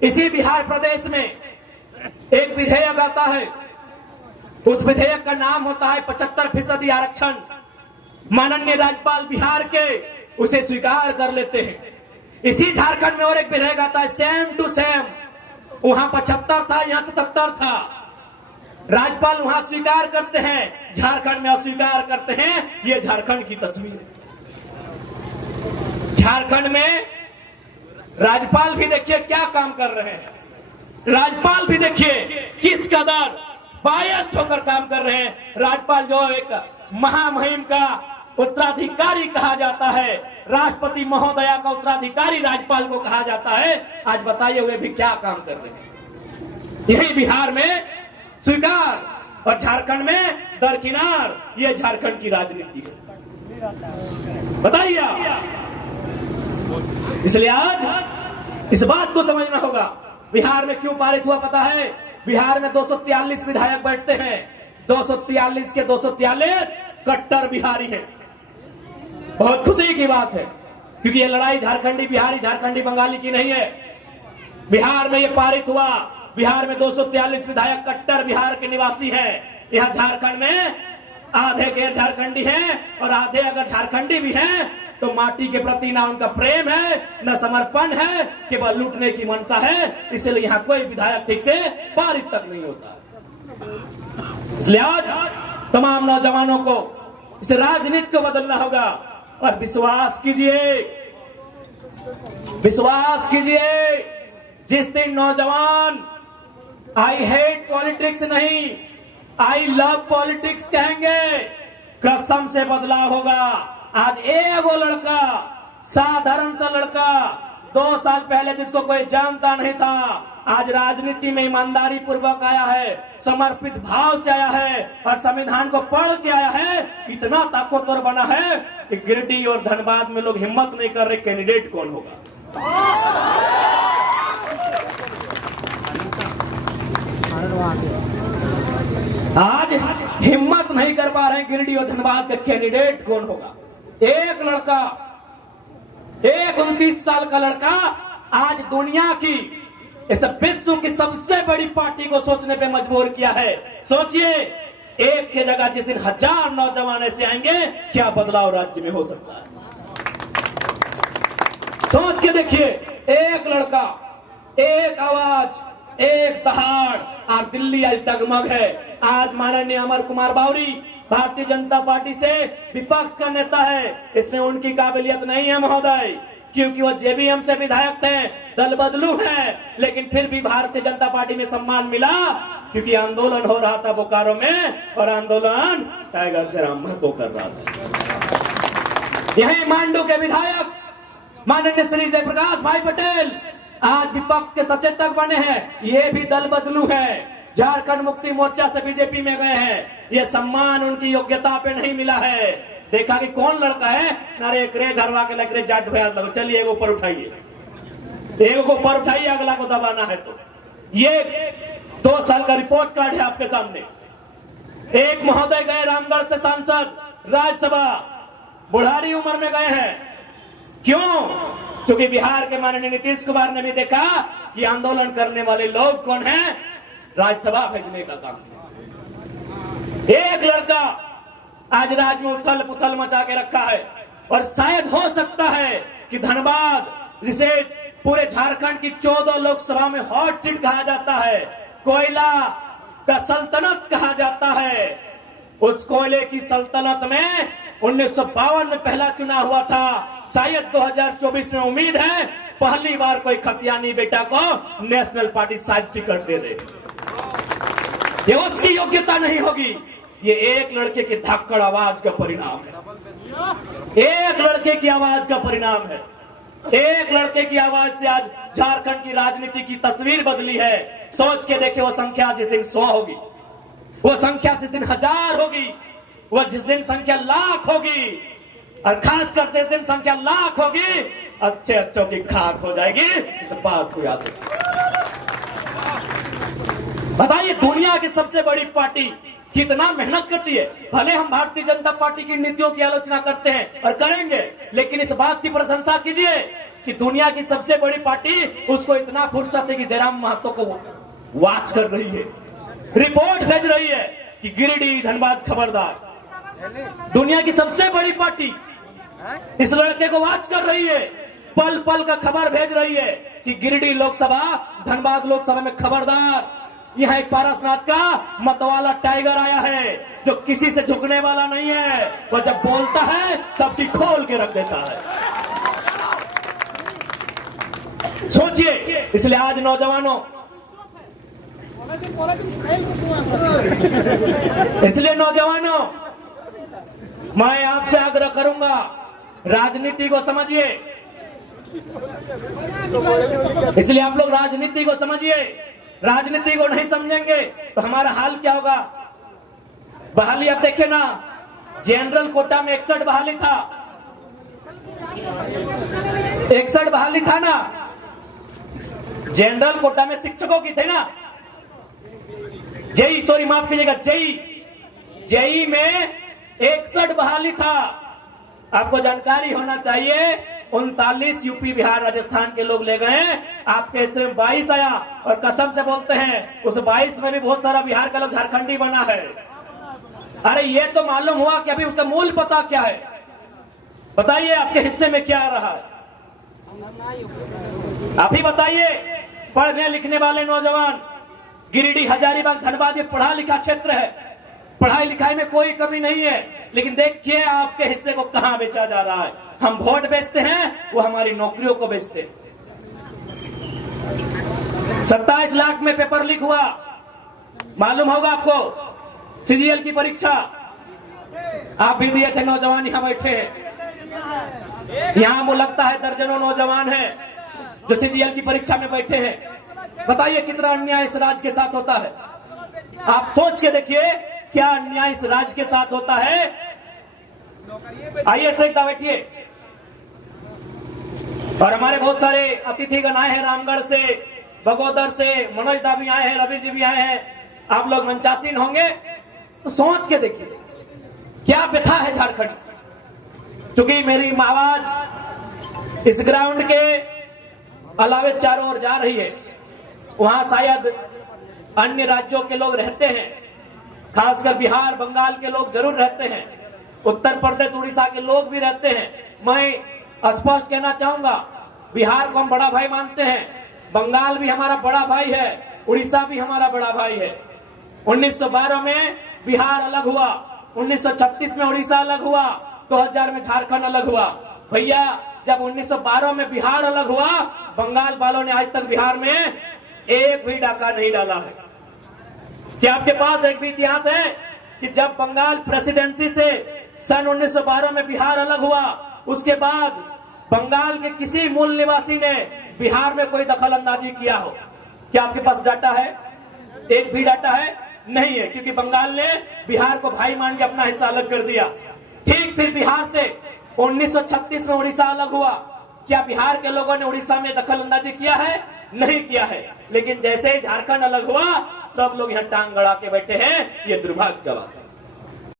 इसी बिहार प्रदेश में एक विधेयक आता है, उस विधेयक का नाम होता है 75% आरक्षण। माननीय राज्यपाल बिहार के उसे स्वीकार कर लेते हैं। इसी झारखंड में और एक विधेयक आता है सेम टू सेम, वहां 75 था, यहां 77 था। राज्यपाल वहां स्वीकार करते हैं, झारखंड में अस्वीकार करते हैं। ये झारखंड की तस्वीर है। झारखंड में राज्यपाल भी देखिए क्या काम कर रहे हैं। राज्यपाल भी देखिए किस कदर बायस्ड होकर काम कर रहे हैं। राज्यपाल जो एक महामहिम का उत्तराधिकारी कहा जाता है, राष्ट्रपति महोदया का उत्तराधिकारी राज्यपाल को कहा जाता है, आज बताइए वे भी क्या काम कर रहे हैं। यही बिहार में स्वीकार और झारखंड में दरकिनार। ये झारखंड की राजनीति है, बताइए आप। इसलिए आज इस बात को समझना होगा, बिहार में क्यों पारित हुआ पता है? बिहार में 243 विधायक बैठते हैं, 243 के 243 कट्टर बिहारी हैं। बहुत खुशी की बात है, क्योंकि ये लड़ाई झारखंडी बिहारी, झारखंडी बंगाली की नहीं है। बिहार में ये पारित हुआ। बिहार में 243 विधायक कट्टर बिहार के निवासी है। यह झारखंड में आधे गैर झारखंडी हैं और आधे अगर झारखंडी भी हैं तो माटी के प्रति ना उनका प्रेम है, न समर्पण है, केवल लूटने की मंशा है। इसलिए यहाँ कोई विधायक ठीक से पारित तक नहीं होता। इसलिए आज तमाम नौजवानों को इस राजनीति को बदलना होगा और विश्वास कीजिए, विश्वास कीजिए। जिस दिन नौजवान आई हेट पॉलिटिक्स नहीं, आई लव पॉलिटिक्स कहेंगे, कसम से बदलाव होगा। आज एक वो लड़का, साधारण सा लड़का, 2 साल पहले जिसको कोई जानता नहीं था, आज राजनीति में ईमानदारी पूर्वक आया है, समर्पित भाव से आया है और संविधान को पढ़ के आया है। इतना ताकतवर बना है कि गिरिडीह और धनबाद में लोग हिम्मत नहीं कर रहे कैंडिडेट कौन होगा। आज हिम्मत नहीं कर पा रहे गिरिडीह और धनबाद के कैंडिडेट कौन होगा। एक लड़का, एक 29 साल का लड़का आज दुनिया की, इस विश्व की सबसे बड़ी पार्टी को सोचने पे मजबूर किया है। सोचिए, एक के जगह जिस दिन 1000 नौजवान ऐसे आएंगे, क्या बदलाव राज्य में हो सकता है। सोच के देखिए, एक लड़का, एक आवाज, एक दहाड़। आप दिल्ली आज डगमग है। आज माननीय अमर कुमार बावरी भारतीय जनता पार्टी से विपक्ष का नेता है। इसमें उनकी काबिलियत नहीं है महोदय, क्योंकि वो जेबीएम से विधायक थे, दल बदलू है, लेकिन फिर भी भारतीय जनता पार्टी में सम्मान मिला, क्योंकि आंदोलन हो रहा था बोकारो में और आंदोलन टाइगर जयराम महतो कर रहा था। यही मांडू के विधायक माननीय श्री जयप्रकाश भाई पटेल आज विपक्ष के सचेतक बने हैं। ये भी दल बदलू है, झारखंड मुक्ति मोर्चा से बीजेपी में गए हैं। ये सम्मान उनकी योग्यता पे नहीं मिला है। देखा कि कौन लड़का है, नारे करे घरवा के लग रहे जाट भैया लगो, चलिए एक ऊपर उठाइए, एक को ऊपर उठाइए, अगला को दबाना है। तो ये 2 साल का रिपोर्ट कार्ड है आपके सामने। एक महोदय गए रामगढ़ से सांसद राज्यसभा, बुढ़ारी उम्र में गए हैं। क्यों? क्योंकि बिहार के माननीय नीतीश कुमार ने भी देखा कि आंदोलन करने वाले लोग कौन हैं, राज्यसभा भेजने का काम। एक लड़का आज राज्य में उथल पुथल मचा के रखा है और शायद हो सकता है कि धनबाद, जिसे पूरे झारखंड की 14 लोकसभा में हॉट सीट कहा जाता है, कोयला का सल्तनत कहा जाता है, उस कोयले की सल्तनत में 1952 में पहला चुनाव हुआ था। शायद 2024 में उम्मीद है पहली बार कोई खतियानी बेटा को नेशनल पार्टी शायद टिकट दे दे। ये उसकी योग्यता नहीं होगी, ये एक लड़के की धक्कड़ आवाज का परिणाम है। एक लड़के की आवाज का परिणाम है। एक लड़के की आवाज से आज झारखंड की राजनीति की तस्वीर बदली है। सोच के देखे, वो संख्या जिस दिन 100 होगी, वो संख्या जिस दिन 1000 होगी, वो जिस दिन संख्या लाख होगी, और खासकर जिस दिन संख्या लाख होगी, अच्छे अच्छों की खाक हो जाएगी। इस बात को याद रखिए। बताइए, दुनिया की सबसे बड़ी पार्टी कितना मेहनत करती है। भले हम भारतीय जनता पार्टी की नीतियों की आलोचना करते हैं और करेंगे, लेकिन इस बात की प्रशंसा कीजिए कि दुनिया की सबसे बड़ी पार्टी उसको इतना फुर्सत है कि जयराम महतो को वॉच कर रही है, रिपोर्ट भेज रही है कि गिरिडीह धनबाद खबरदार। दुनिया की सबसे बड़ी पार्टी इस लड़के को वॉच कर रही है, पल पल का खबर भेज रही है कि गिरिडीह लोकसभा धनबाद लोकसभा में खबरदार। यह एक पारसनाथ का मतवाला टाइगर आया है जो किसी से झुकने वाला नहीं है, वह जब बोलता है सबकी खोल के रख देता है। सोचिए, इसलिए आज नौजवानों, मैं आपसे आग्रह करूंगा, राजनीति को समझिए। इसलिए आप लोग राजनीति को समझिए, राजनीति को नहीं समझेंगे तो हमारा हाल क्या होगा। बहाली आप देखिए ना, जनरल कोटा में 61 बहाली था, 61 बहाली था ना, जनरल कोटा में शिक्षकों की थे ना, जेई, सॉरी माफ कीजिएगा, जेई में 61 बहाली था। आपको जानकारी होना चाहिए, 39 यूपी बिहार राजस्थान के लोग ले गए, आपके हिस्से में 22 आया, और कसम से बोलते हैं उस 22 में भी बहुत सारा बिहार का लोग झारखंडी बना है। अरे ये तो मालूम हुआ कि अभी उसका मूल पता क्या है। बताइए आपके हिस्से में क्या आ रहा है, आप ही बताइए। पढ़ने लिखने वाले नौजवान, गिरिडीह, हजारीबाग, धनबाद ये पढ़ा लिखा क्षेत्र है, पढ़ाई लिखाई में कोई कमी नहीं है, लेकिन देखिए आपके हिस्से को कहां बेचा जा रहा है। हम वोट बेचते हैं, वो हमारी नौकरियों को बेचते हैं। 27 लाख में पेपर लीक हुआ, मालूम होगा आपको, सीजीएल की परीक्षा आप भी दिए थे, नौजवान यहां बैठे हैं, यहां मुझे लगता है दर्जनों नौजवान हैं जो सीजीएल की परीक्षा में बैठे हैं। बताइए कितना अन्याय इस राज्य के साथ होता है। आप सोच के देखिए क्या अन्याय इस राज्य के साथ होता है। आइए सीधा बैठिए। और हमारे बहुत सारे अतिथिगण आए हैं, रामगढ़ से, बगोदर से, मनोज दा भी आए हैं, रवि जी भी आए हैं, आप लोग मंचासीन होंगे तो सोच के देखिए क्या व्यथा है झारखंड। चूंकि मेरी आवाज इस ग्राउंड के अलावे चारों ओर जा रही है, वहां शायद अन्य राज्यों के लोग रहते हैं, खासकर बिहार बंगाल के लोग जरूर रहते हैं, उत्तर प्रदेश उड़ीसा के लोग भी रहते हैं। मैं स्पष्ट कहना चाहूंगा, बिहार को हम बड़ा भाई मानते हैं, बंगाल भी हमारा बड़ा भाई है, उड़ीसा भी हमारा बड़ा भाई है। 1912 में बिहार अलग हुआ, 1936 में उड़ीसा अलग हुआ, 2000 में झारखंड अलग हुआ। भैया जब 1912 में बिहार अलग हुआ, बंगाल वालों ने आज तक बिहार में एक भी डाका नहीं डाला है। क्या आपके पास एक भी इतिहास है कि जब बंगाल प्रेसिडेंसी से सन 1912 में बिहार अलग हुआ, उसके बाद बंगाल के किसी मूल निवासी ने बिहार में कोई दखल अंदाजी किया हो? क्या आपके पास डाटा है? एक भी डाटा है? नहीं है, क्योंकि बंगाल ने बिहार को भाई मान के अपना हिस्सा अलग कर दिया। ठीक फिर बिहार से 1936 में उड़ीसा अलग हुआ, क्या बिहार के लोगों ने उड़ीसा में दखल अंदाजी किया है? नहीं किया है। लेकिन जैसे ही झारखंड अलग हुआ, सब लोग यहाँ टांग गड़ा के बैठे हैं। ये दुर्भाग्य का बात है।